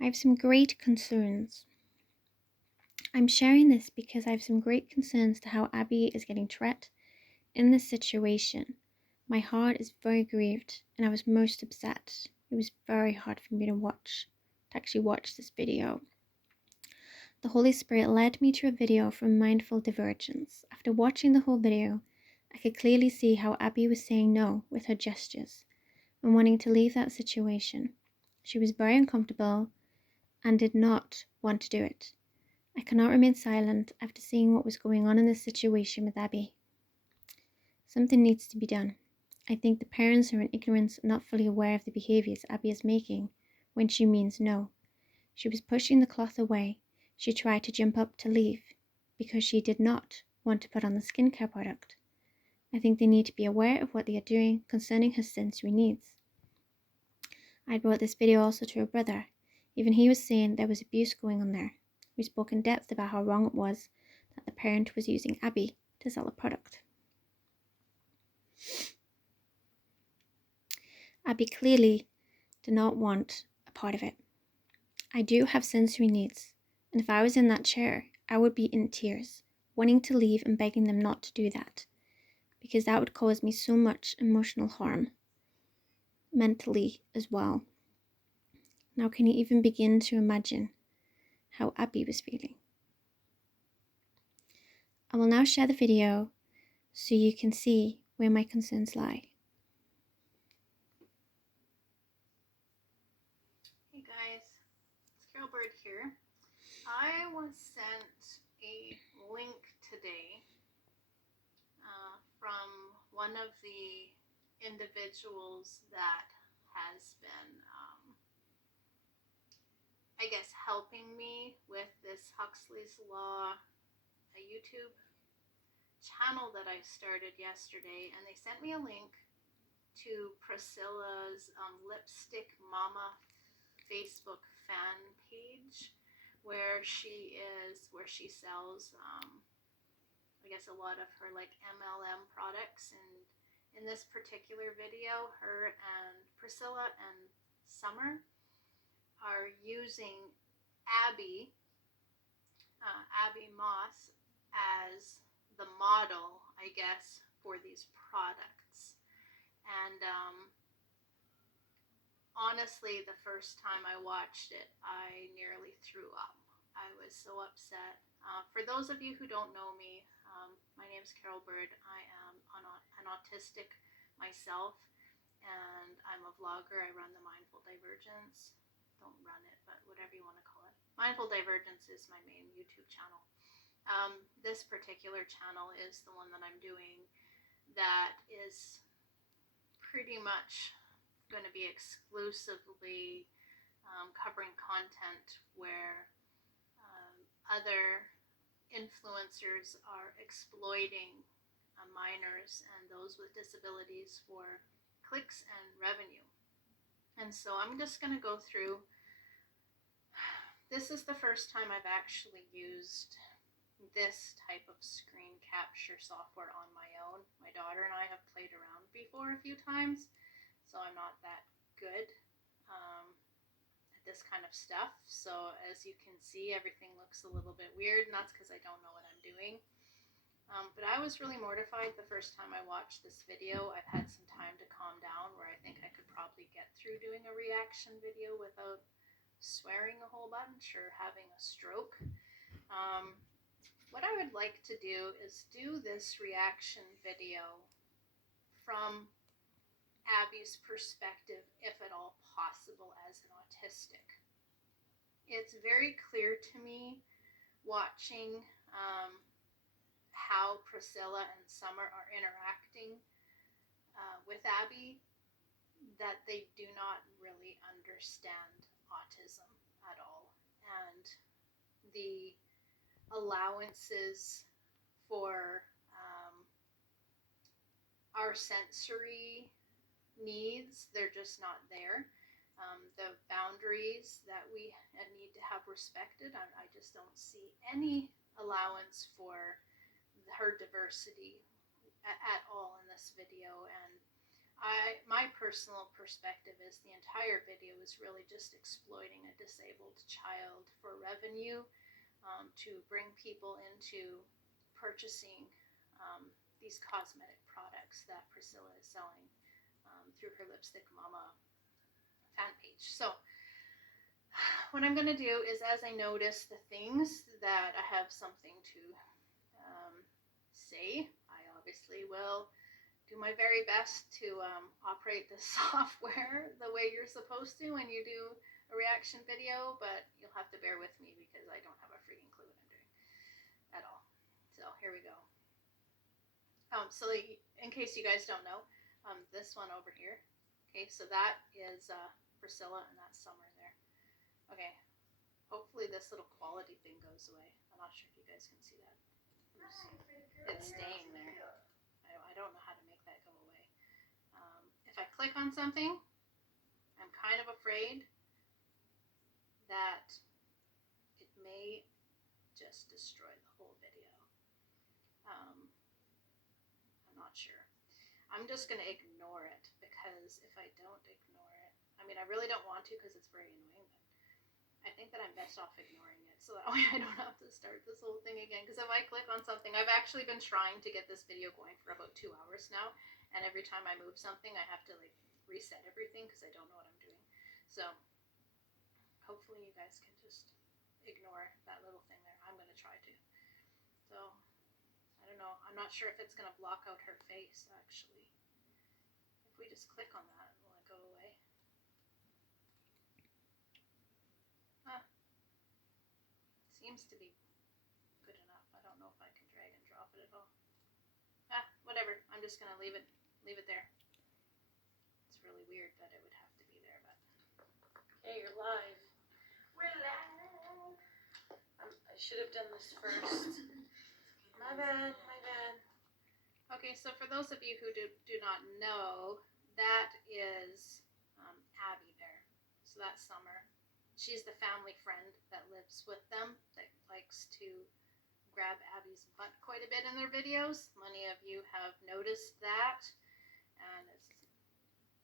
I have some great concerns. I'm sharing this because I have some great concerns to how Abby is getting treated in this situation. My heart is very grieved and I was most upset. It was very hard for me to actually watch this video. The Holy Spirit led me to a video from Mindful Divergence. After watching the whole video, I could clearly see how Abby was saying no with her gestures and wanting to leave that situation. She was very uncomfortable and did not want to do it. I cannot remain silent after seeing what was going on in this situation with Abby. Something needs to be done. I think the parents are in ignorance, not fully aware of the behaviors Abby is making when she means no. She was pushing the cloth away. She tried to jump up to leave because she did not want to put on the skincare product. I think they need to be aware of what they are doing concerning her sensory needs. I brought this video also to her brother. Even he was saying there was abuse going on there. We spoke in depth about how wrong it was that the parent was using Abby to sell a product. Abby clearly did not want a part of it. I do have sensory needs, and if I was in that chair, I would be in tears, wanting to leave and begging them not to do that, because that would cause me so much emotional harm, mentally as well. Now, can you even begin to imagine how Abby was feeling? I will now share the video so you can see where my concerns lie. Hey guys, it's Carol Bird here. I was sent a link today from one of the individuals that has been, helping me with this Huxley's Law YouTube channel that I started yesterday, and they sent me a link to Priscilla's Lipstick Mama Facebook fan page where she sells a lot of her like MLM products. And in this particular video, her and Priscilla and Summer are using Abby Moss as the model, I guess, for these products. And honestly, the first time I watched it, I nearly threw up. I was so upset. For those of you who don't know me, my name is Carol Bird. I am an autistic myself, and I'm a vlogger. I run the Mindful Divergence. Don't run it, but whatever you want to call it. Mindful Divergence is my main YouTube channel. This particular channel is the one that I'm doing that is pretty much going to be exclusively covering content where other influencers are exploiting minors and those with disabilities for clicks and revenue. And so I'm just going to go through. This is the first time I've actually used this type of screen capture software on my own. My daughter and I have played around before a few times, so I'm not that good at this kind of stuff. So as you can see, everything looks a little bit weird, and that's because I don't know what I'm doing. But I was really mortified the first time I watched this video. I've had some time to calm down where I think I could probably get through doing a reaction video without swearing a whole bunch or having a stroke. What I would like to do is do this reaction video from Abby's perspective, if at all possible, as an autistic. It's very clear to me watching how Priscilla and Summer are interacting with Abby that they do not really understand autism at all. And the allowances for our sensory needs, they're just not there. The boundaries that we need to have respected, I just don't see any allowance for her diversity at all in this video. And My personal perspective is the entire video is really just exploiting a disabled child for revenue, to bring people into purchasing these cosmetic products that Priscilla is selling through her Lipstick Mama fan page. So what I'm going to do is, as I notice the things that I have something to say, I obviously will do my very best to operate the software the way you're supposed to when you do a reaction video, but you'll have to bear with me because I don't have a freaking clue what I'm doing at all. So here we go. So in case you guys don't know, this one over here, okay, so that is Priscilla and that's Summer there. Okay, hopefully this little quality thing goes away. I'm not sure if you guys can see that. It's staying there. I don't know how to make that go away. If I click on something, I'm kind of afraid that it may just destroy the whole video. I'm not sure. I'm just going to ignore it because if I don't ignore it, I mean, I really don't want to because it's very annoying, but I think that I'm best off ignoring it so that way I don't have to start this whole thing again. Because if I click on something, I've actually been trying to get this video going for about 2 hours now, and every time I move something, I have to like reset everything because I don't know what I'm doing. So hopefully you guys can just ignore that little thing there. I'm going to try to. So I don't know. I'm not sure if it's going to block out her face actually. If we just click on that, will it go away? Seems to be good enough. I don't know if I can drag and drop it at all. Whatever. I'm just gonna leave it there. It's really weird that it would have to be there, but okay, you're live. We're live. I should have done this first. My bad. okay. So for those of you who do not know, that is Abby there. So that's Summer. She's the family friend that lives with them that likes to grab Abby's butt quite a bit in their videos. Many of you have noticed that, and it's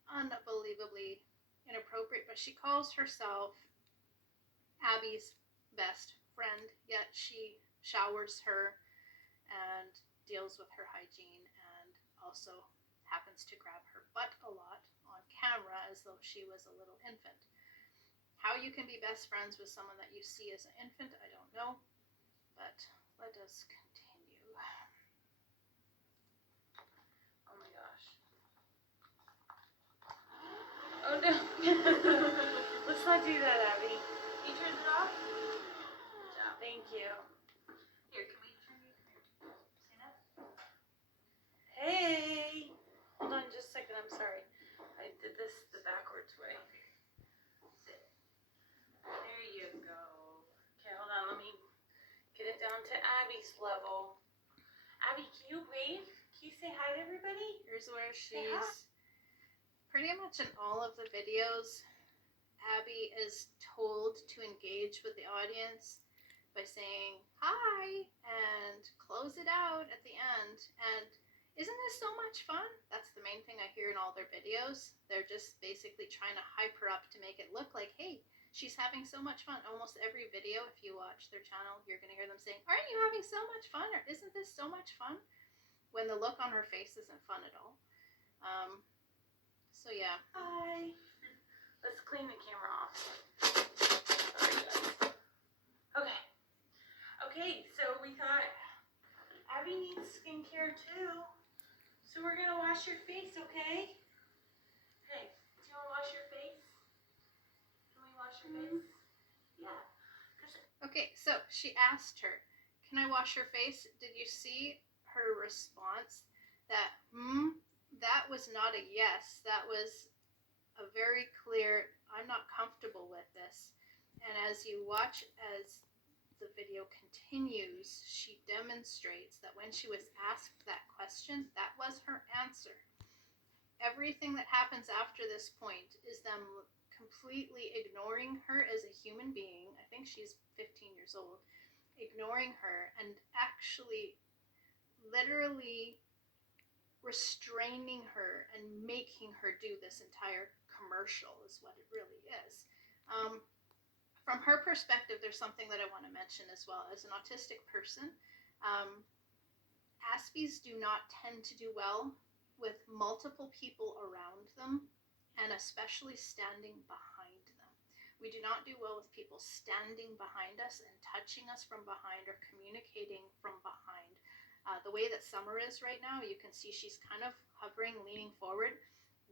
unbelievably inappropriate, but she calls herself Abby's best friend, yet she showers her and deals with her hygiene and also happens to grab her butt a lot on camera as though she was a little infant. How you can be best friends with someone that you see as an infant, I don't know, but let us continue. Oh my gosh. Oh no. Let's not do that, Abby. You turned it off? Good job. Thank you. Here, can we turn you? Stand up. Hey. Hold on just a second. I'm sorry. I did this the backwards way. There you go. Okay, hold on. Let me get it down to Abby's level. Abby, can you wave? Can you say hi to everybody? Here's where she's pretty much in all of the videos. Abby is told to engage with the audience by saying hi and close it out at the end. And isn't this so much fun? That's the main thing I hear in all their videos. They're just basically trying to hype her up to make it look like, hey, she's having so much fun. Almost every video, if you watch their channel, you're going to hear them saying, aren't you having so much fun? Or isn't this so much fun? When the look on her face isn't fun at all. So yeah. Hi. Let's clean the camera off. Sorry, guys. Okay. Okay, so we thought Abby needs skincare too. So we're going to wash your face, okay? Hey, do you want to wash your face? Can we wash your face? Yeah. Okay, so she asked her, can I wash your face? Did you see her response? That was not a yes. That was a very clear, I'm not comfortable with this. And as you watch, as the video continues, she demonstrates that when she was asked that question, that was her answer. Everything that happens after this point is them completely ignoring her as a human being. I think she's 15 years old. Ignoring her and actually literally restraining her and making her do this entire commercial is what it really is. From her perspective, there's something that I want to mention as well. As an autistic person, Aspies do not tend to do well with multiple people around them, and especially standing behind them. We do not do well with people standing behind us and touching us from behind or communicating from behind. The way that Summer is right now, you can see she's kind of hovering, leaning forward.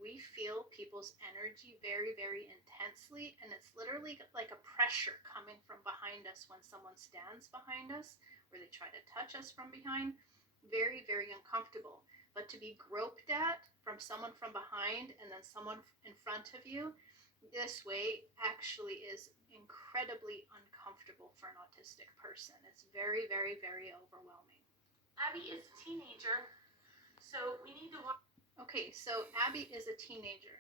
We feel people's energy very, very intensely, and it's literally like a pressure coming from behind us when someone stands behind us or they try to touch us from behind. Very, very uncomfortable. But to be groped at from someone from behind and then someone in front of you, this way actually is incredibly uncomfortable for an autistic person. It's very, very, very overwhelming. Abby is a teenager, so we need to watch. Okay, so Abby is a teenager.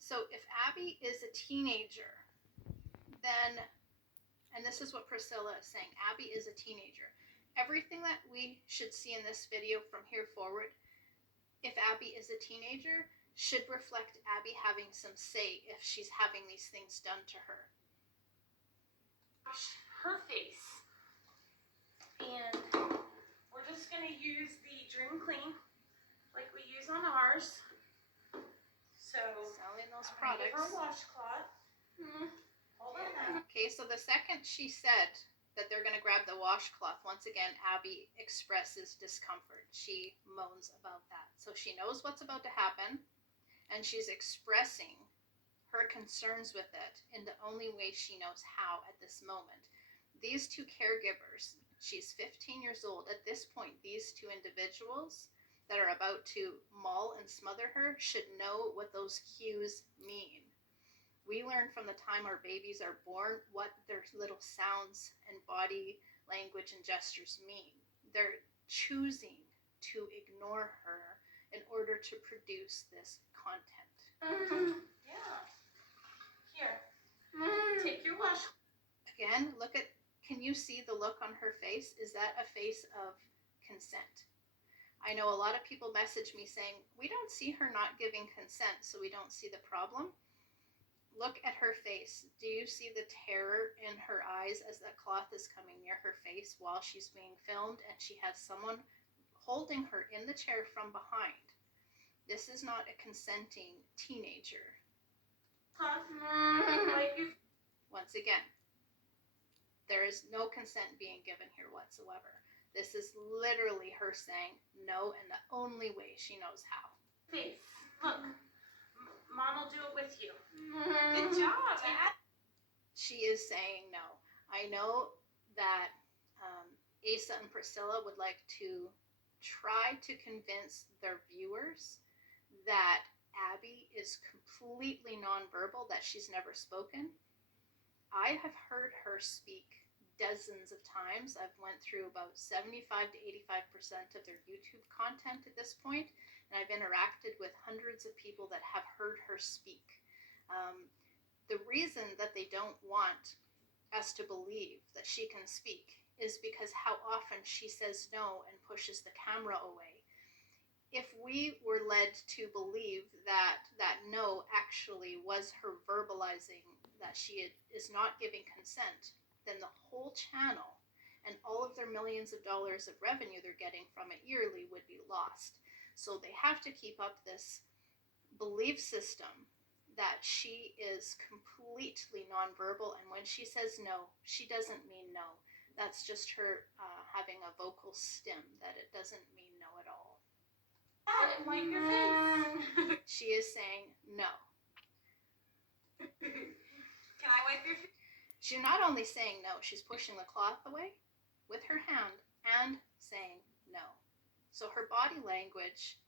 So if Abby is a teenager, then, and this is what Priscilla is saying, Abby is a teenager. Everything that we should see in this video from here forward, if Abby is a teenager, should reflect Abby having some say if she's having these things done to her. Her face. And we're just going to use the Dream Clean like we use on ours. So, selling those I'm products. give her a washcloth. Hold on. Okay, so the second she said that they're going to grab the washcloth, once again, Abby expresses discomfort. She moans about that. So she knows what's about to happen, and she's expressing her concerns with it in the only way she knows how at this moment. These two caregivers, she's 15 years old. At this point, these two individuals that are about to maul and smother her should know what those cues mean. We learn from the time our babies are born what their little sounds and body language and gestures mean. They're choosing to ignore her in order to produce this content. Yeah. Here. Take your wash. Again, can you see the look on her face? Is that a face of consent? I know a lot of people message me saying, we don't see her not giving consent, so we don't see the problem. Look at her face. Do you see the terror in her eyes as that cloth is coming near her face while she's being filmed and she has someone holding her in the chair from behind? This is not a consenting teenager. Once again, there is no consent being given here whatsoever. This is literally her saying no in the only way she knows how. Face. Look. Mom will do it with you. Good job, Dad. She is saying no. I know that Asa and Priscilla would like to try to convince their viewers that Abby is completely nonverbal, that she's never spoken. I have heard her speak dozens of times. I've went through about 75 to 85% of their YouTube content at this point, and I've interacted with hundreds of people that have heard her speak. The reason that they don't want us to believe that she can speak is because how often she says no and pushes the camera away. If we were led to believe that that no actually was her verbalizing that she is not giving consent, then the whole channel and all of their millions of dollars of revenue they're getting from it yearly would be lost. So they have to keep up this belief system that she is completely nonverbal, and when she says no, she doesn't mean no. That's just her having a vocal stim, that it doesn't mean no at all. Wipe your face. She is saying no. Can I wipe your face? She's not only saying no, she's pushing the cloth away with her hand and saying no. So her body language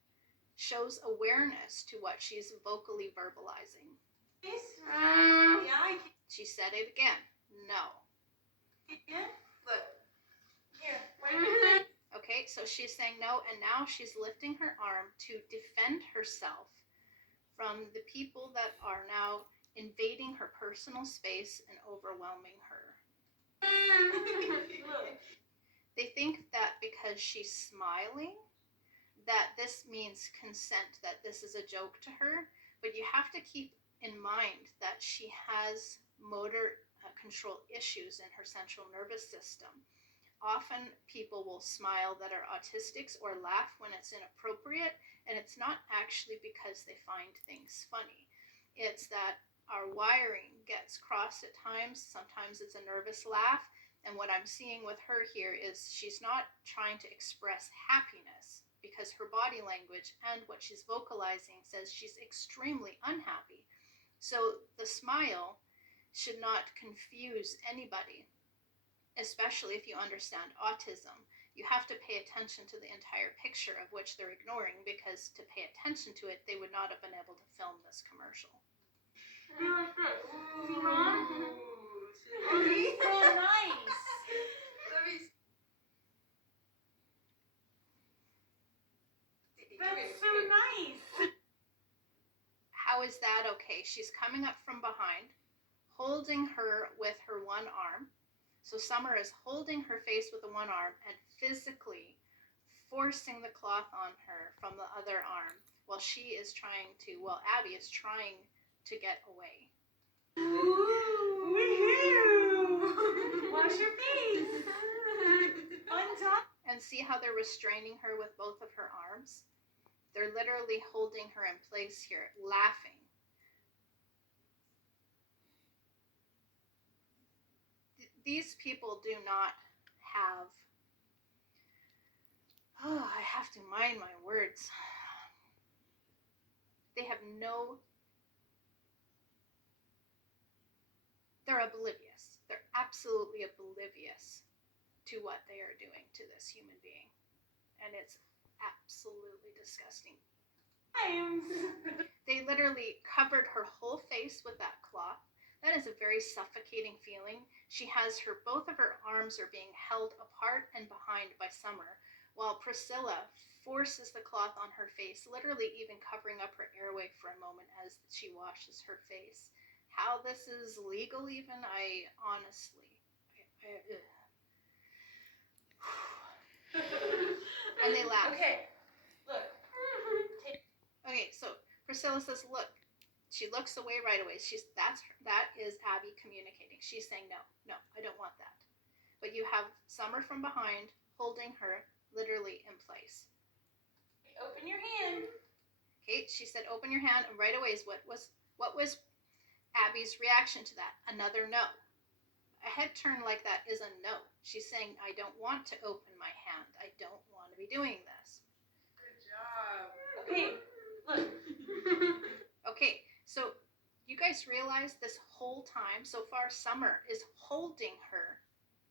shows awareness to what she's vocally verbalizing. Yeah, She said it again. No. Yeah. Look. Here. Wipe your face. Okay, so she's saying no, and now she's lifting her arm to defend herself from the people that are now invading her personal space and overwhelming her. They think that because she's smiling, that this means consent, that this is a joke to her, but you have to keep in mind that she has motor control issues in her central nervous system. Often people will smile that are autistics or laugh when it's inappropriate, and it's not actually because they find things funny. It's that our wiring gets crossed at times. Sometimes it's a nervous laugh, and what I'm seeing with her here is she's not trying to express happiness because her body language and what she's vocalizing says she's extremely unhappy. So the smile should not confuse anybody, especially if you understand autism. You have to pay attention to the entire picture of which they're ignoring, because to pay attention to it, they would not have been able to film this commercial. See, Mom? He's so nice. That's so nice. How is that okay? She's coming up from behind, holding her with her one arm. So Summer is holding her face with the one arm and physically forcing the cloth on her from the other arm while she is trying to, well, Abby is trying to get away. Woohoo! Wash your face. On top. And see how they're restraining her with both of her arms? They're literally holding her in place here, laughing. These people do not have, I have to mind my words. They have no, they're oblivious. They're absolutely oblivious to what they are doing to this human being. And it's absolutely disgusting. They literally covered her whole face with that cloth. That is a very suffocating feeling. She has both of her arms are being held apart and behind by Summer, while Priscilla forces the cloth on her face, literally even covering up her airway for a moment as she washes her face. How this is legal even, I honestly... And they laugh. Okay, look. Okay, so Priscilla says, look. She looks away right away. That is Abby communicating. She's saying, no, I don't want that. But you have Summer from behind holding her literally in place. Open your hand. Okay, she said, open your hand, and right away is what was Abby's reaction to that? Another no. A head turn like that is a no. She's saying, I don't want to open my hand. I don't want to be doing this. Good job. Okay, look. Okay, so you guys realize this whole time, so far, Summer is holding her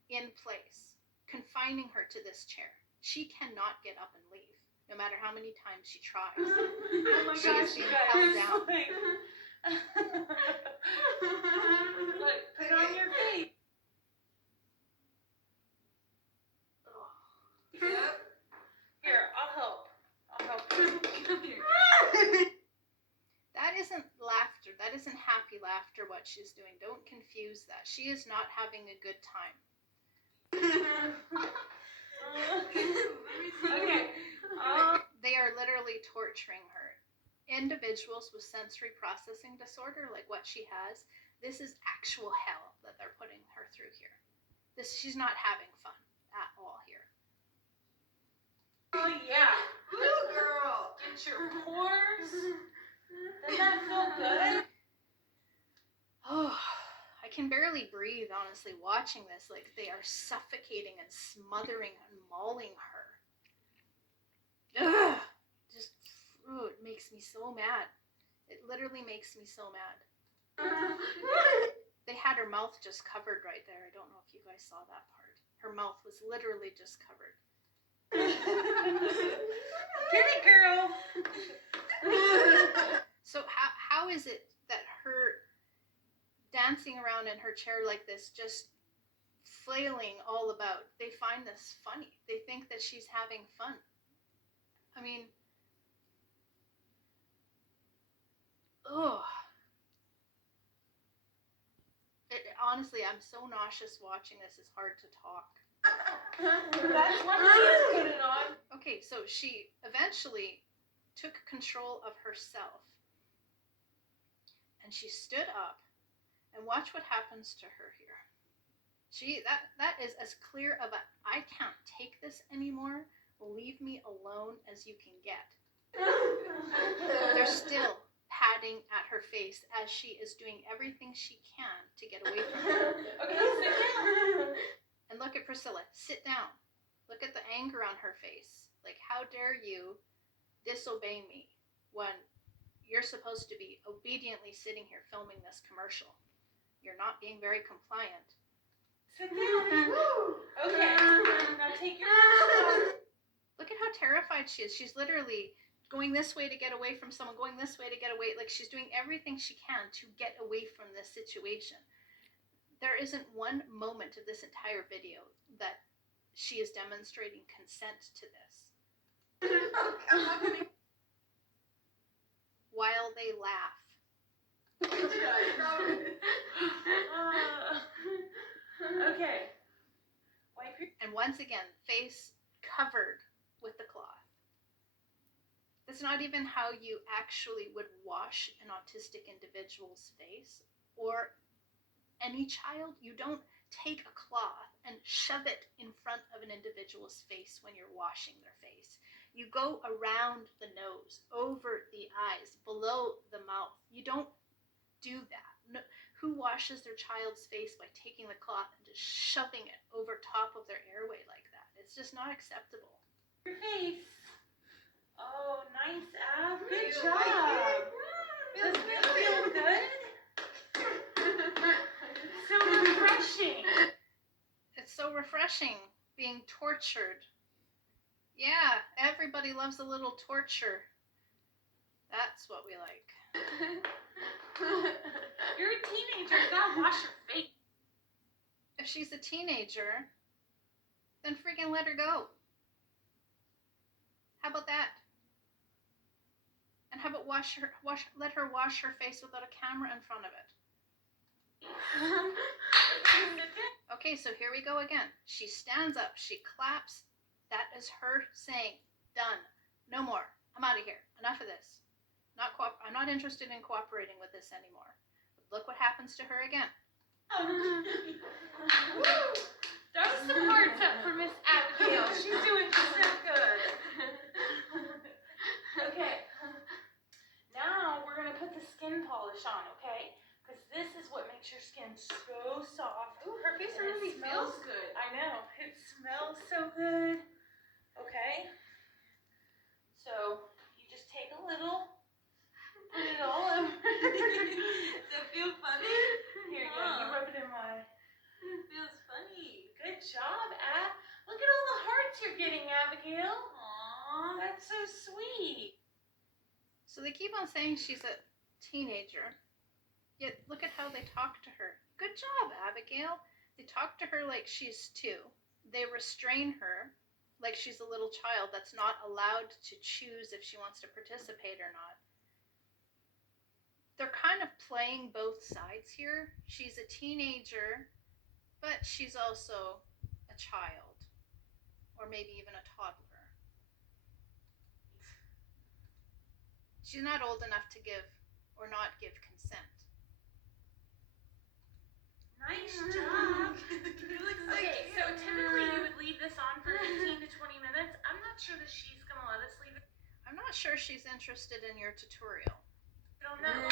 in place, confining her to this chair. She cannot get up and leave, no matter how many times she tries. Oh my She gosh, is being you guys. held down. Look, put on your face. Yep. Here, I'll help. That isn't laughter. That isn't happy laughter, what she's doing. Don't confuse that. She is not having a good time. Okay. They are literally torturing her. Individuals with sensory processing disorder, like what she has, this is actual hell that they're putting her through here. She's not having fun at all here. Oh yeah. Ooh, girl. Get your pores. Doesn't that feel good? Oh, I can barely breathe, honestly, watching this. Like, they are suffocating and smothering and mauling her. Ugh! It makes me so mad. It literally makes me so mad. They had her mouth just covered right there. I don't know if you guys saw that part. Her mouth was literally just covered. Get it, girl. So how is it that her dancing around in her chair like this, just flailing all about, they find this funny? They think that she's having fun. I mean, ugh. Honestly, I'm so nauseous watching this. It's hard to talk. That's what she's putting it on. Okay, so she eventually took control of herself. And she stood up, and watch what happens to her here. That is as clear of a I can't take this anymore. Leave me alone as you can get. They're still patting at her face as she is doing everything she can to get away from her. Okay, sit down. And look at Priscilla. Sit down. Look at the anger on her face. Like, how dare you disobey me when you're supposed to be obediently sitting here filming this commercial. You're not being very compliant. Sit down. Okay. Now take your foot. Look at how terrified she is. She's literally going this way to get away from someone, going this way to get away. Like, she's doing everything she can to get away from this situation. There isn't one moment of this entire video that she is demonstrating consent to this. While they laugh. Okay. Wipe your... And once again, face covered with the cloth. That's not even how you actually would wash an autistic individual's face or any child. You don't take a cloth and shove it in front of an individual's face when you're washing their face. You go around the nose, over the eyes, below the mouth. You don't do that. No, who washes their child's face by taking the cloth and just shoving it over top of their airway like that? It's just not acceptable. Your face. Oh, nice, Ab. Good job. Doesn't it feel good? So refreshing. It's so refreshing being tortured. Yeah, everybody loves a little torture. That's what we like. You're a teenager. You gotta wash your face. If she's a teenager, then freaking let her go. How about that? And how about let her wash her face without a camera in front of it? Okay, so here we go again. She stands up, she claps. That is her saying, done. No more. I'm out of here. Enough of this. I'm not interested in cooperating with this anymore. But look what happens to her again. Throw some hearts up for Miss Abigail. She's doing so good. Okay. Now we're going to put the skin polish on, okay? Because this is what makes your skin so soft. Ooh, her face really feels good. I know. It smells so good. Okay. So you just take a little, put it all over. Does it feel funny? Here you go. You rub it in my... It feels funny. Good job, Ab. Look at all the hearts you're getting, Abigail. Aww. That's so sweet. So they keep on saying she's a teenager, yet look at how they talk to her. Good job, Abigail. They talk to her like she's 2. They restrain her like she's a little child that's not allowed to choose if she wants to participate or not. They're kind of playing both sides here. She's a teenager, but she's also a child, or maybe even a toddler. She's not old enough to give or not give consent. Nice job. You look so Okay, cute. so typically you would leave this on for 15 to 20 minutes. I'm not sure that she's going to let us leave it. I'm not sure she's interested in your tutorial. I don't know.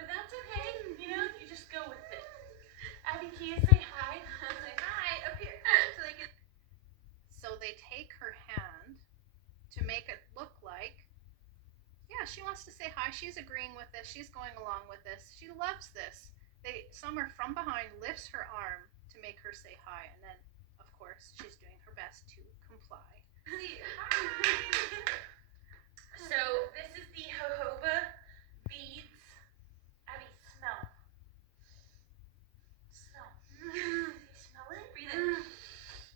But that's okay. You know, you just go with it. Abby, can you say hi? Say hi up here so they can. So they take her hand to make it look like, yeah, she wants to say hi. She's agreeing with this. She's going along with this. She loves this. Summer from behind lifts her arm to make her say hi, and then, of course, she's doing her best to comply. Hi. So this is the jojoba beads. Abby, smell. Smell. You smell it? Breathe in.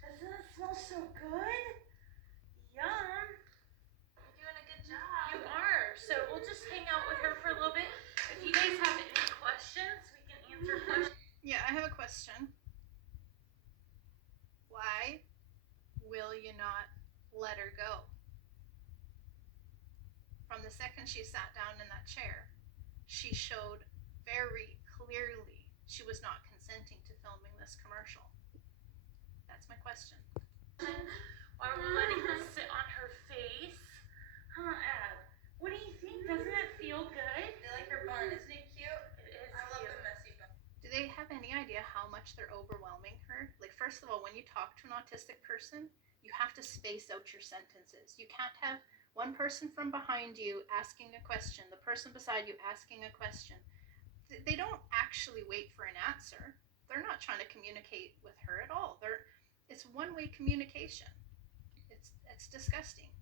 Doesn't it smell so good? Yum. You're doing a good job. You are. So we'll just hang out with her for a little bit. If you guys have any questions, we can answer questions. Yeah, I have a question. Why will you not let her go? From the second she sat down in that chair, she showed very clearly she was not consenting to filming this commercial. That's my question. While we're letting her sit on her face. Huh, Ab? What do you think? Doesn't it feel good? I like her bun. Isn't it cute? It is I love cute. the messy bun. Do they have any idea how much they're overwhelming her? Like, first of all, when you talk to an autistic person, you have to space out your sentences. You can't have one person from behind you asking a question, the person beside you asking a question. They don't actually wait for an answer. They're not trying to communicate with her at all. It's one-way communication. It's disgusting.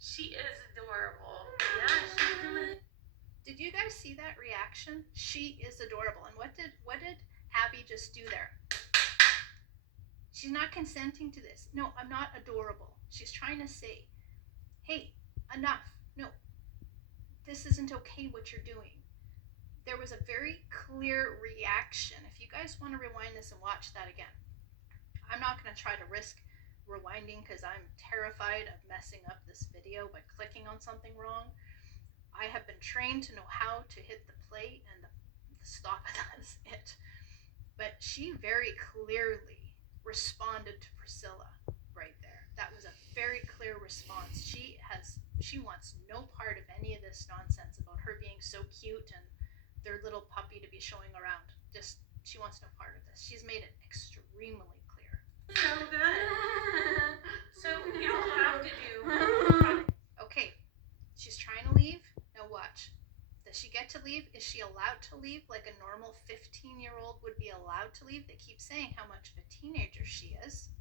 She is adorable. Yeah, she's doing. Did you guys see that reaction? She is adorable. And what did Abby just do there? She's not consenting to this. No, I'm not adorable. She's trying to say, hey, enough. No, this isn't okay what you're doing. There was a very clear reaction. If you guys want to rewind this and watch that again, I'm not going to try to risk rewinding because I'm terrified of messing up this video by clicking on something wrong. I have been trained to know how to hit the play and the stop. That's it. But she very clearly responded to Priscilla right there. That was a very clear response. She wants no part of any of this nonsense about her being so cute and their little puppy to be showing around. She wants no part of this. She's made it extremely clear. So good. So you don't have to do. Okay, she's trying to leave. Now watch. Does she get to leave? Is she allowed to leave like a normal 15-year-old would be allowed to leave? They keep saying how much of a teenager she is.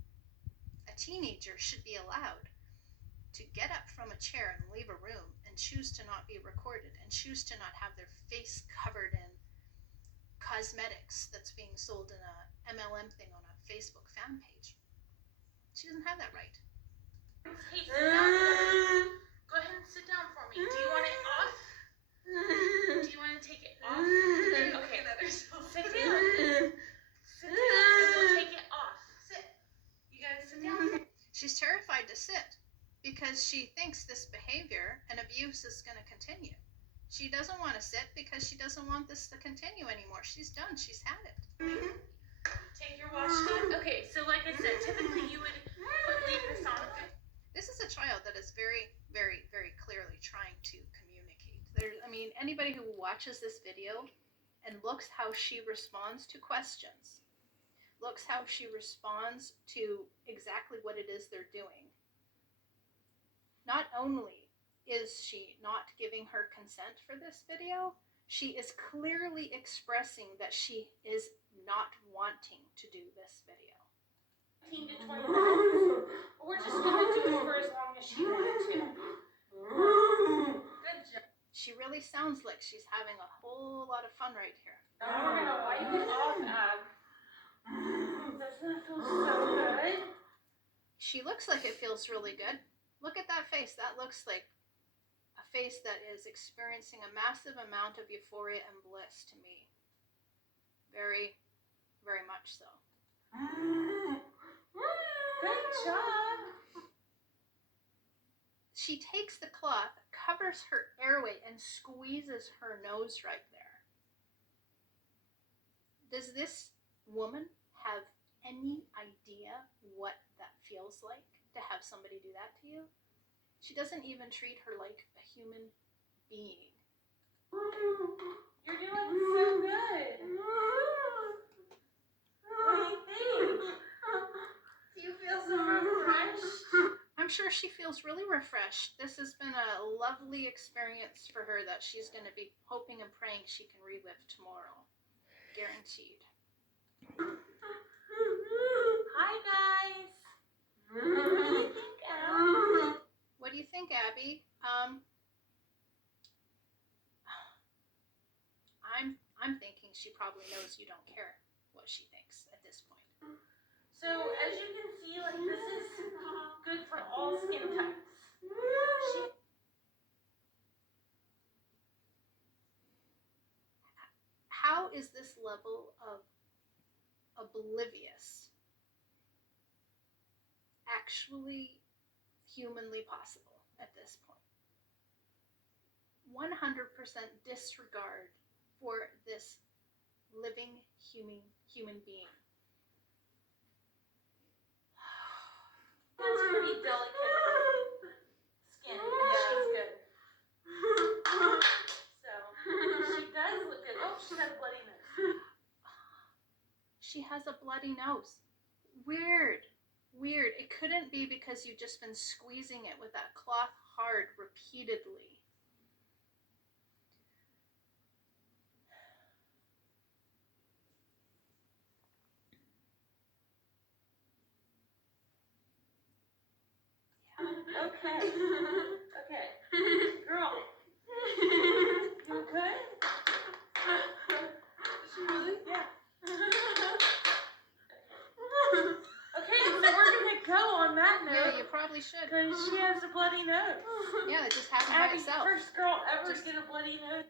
A teenager should be allowed to get up from a chair and leave a room and choose to not be recorded and choose to not have their face covered in cosmetics that's being sold in a MLM thing on a Facebook fan page. She doesn't have that right. Hey, sit down. Go ahead and sit down for me. Do you want it off? Do you want to take it off? Okay. Sit down. Sit down and we'll take it off. Sit. You gotta sit down. She's terrified to sit because she thinks this behavior and abuse is going to continue. She doesn't want to sit because she doesn't want this to continue anymore. She's done. She's had it. Take your wash gun. Okay, so like I said, typically you would leave this on. This is a child that is very, very, very clearly trying to communicate. Anybody who watches this video and looks how she responds to questions, looks how she responds to exactly what it is they're doing. Not only is she not giving her consent for this video, she is clearly expressing that she is not wanting to do this video. 15 to 20 minutes. We're just going to do it for as long as she wanted to. Good job. She really sounds like she's having a whole lot of fun right here. Now we're going to wipe it off, Ab. Doesn't it feel so good? She looks like it feels really good. Look at that face. That looks like a face that is experiencing a massive amount of euphoria and bliss to me. Very, very much so. Good job. She takes the cloth, covers her airway, and squeezes her nose right there. Does this woman have any idea what that feels like to have somebody do that to you? She doesn't even treat her like a human being. You're doing so good. What do you think? Do you feel so refreshed? I'm sure she feels really refreshed. This has been a lovely experience for her that she's going to be hoping and praying she can relive tomorrow. Guaranteed. Hi, guys. What do you think, Ab? What do you think, Abby? I'm thinking she probably knows you don't care what she thinks at this point. So, as you can see, like, this is good for all skin types. How is this level of oblivious actually humanly possible at this point. 100% disregard for this living human being. That's pretty delicate skin. Yeah, she's good. So she does look good. Oh, she's got a bloody nose. She has a bloody nose. Weird. It couldn't be because you've just been squeezing it with that cloth hard repeatedly. Okay. Girl. You good? Is she really? Yeah. Okay, so we're gonna go on that note. Yeah, you probably should. Because she has a bloody nose. Yeah, that just happened by Abby's itself. first girl ever to get a bloody nose.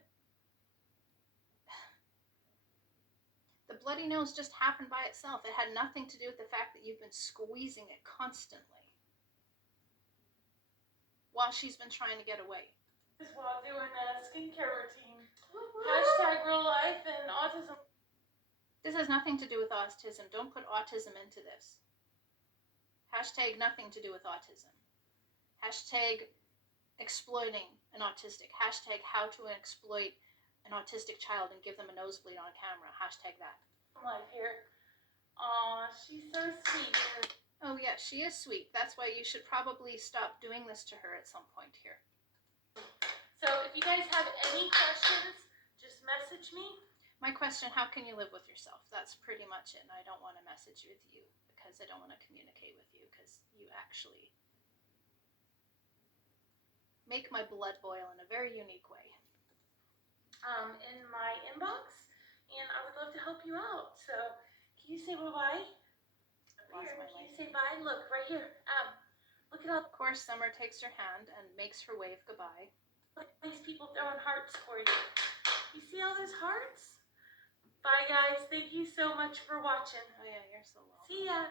The bloody nose just happened by itself. It had nothing to do with the fact that you've been squeezing it constantly while she's been trying to get away. Just while doing a skincare routine. Hashtag real life and autism. This has nothing to do with autism. Don't put autism into this. Hashtag nothing to do with autism. Hashtag exploiting an autistic. Hashtag how to exploit an autistic child and give them a nosebleed on camera. Hashtag that. Life here. Aw, she's so sweet. Oh yeah, she is sweet. That's why you should probably stop doing this to her at some point here. So if you guys have any questions, just message me. My question, how can you live with yourself? That's pretty much it. And I don't want to message with you because I don't want to communicate with you because you actually make my blood boil in a very unique way. In my inbox, and I would love to help you out. So can you say bye-bye? Can you say bye? Look, right here. Look at all. Of course, Summer takes her hand and makes her wave goodbye. Look at these people throwing hearts for you. You see all those hearts? Bye, guys. Thank you so much for watching. Oh yeah, you're so welcome. See ya.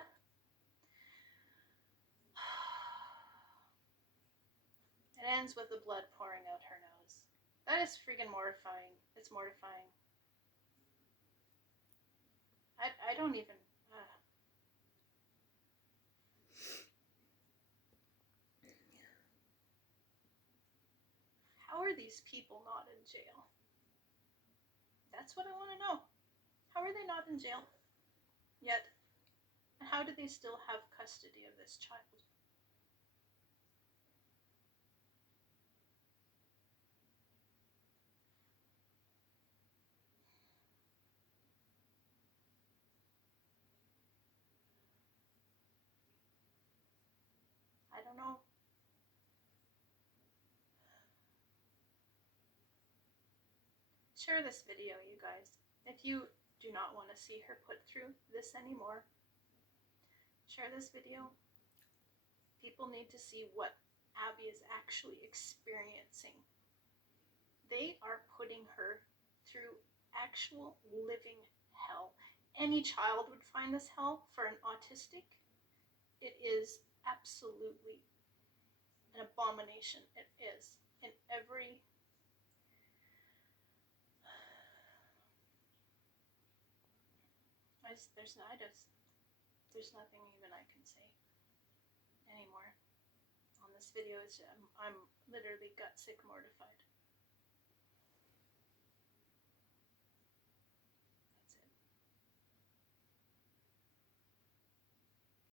It ends with the blood pouring out her nose. That is freaking mortifying. It's mortifying. I don't even... How are these people not in jail? That's what I want to know. How are they not in jail yet? And how do they still have custody of this child? I don't know. Share this video, you guys. If you do not want to see her put through this anymore, share this video. People need to see what Abby is actually experiencing. They are putting her through actual living hell. Any child would find this hell. For an autistic, it is absolutely an abomination. It is. In every... There's nothing even I can say anymore on this video. I'm literally gut sick mortified.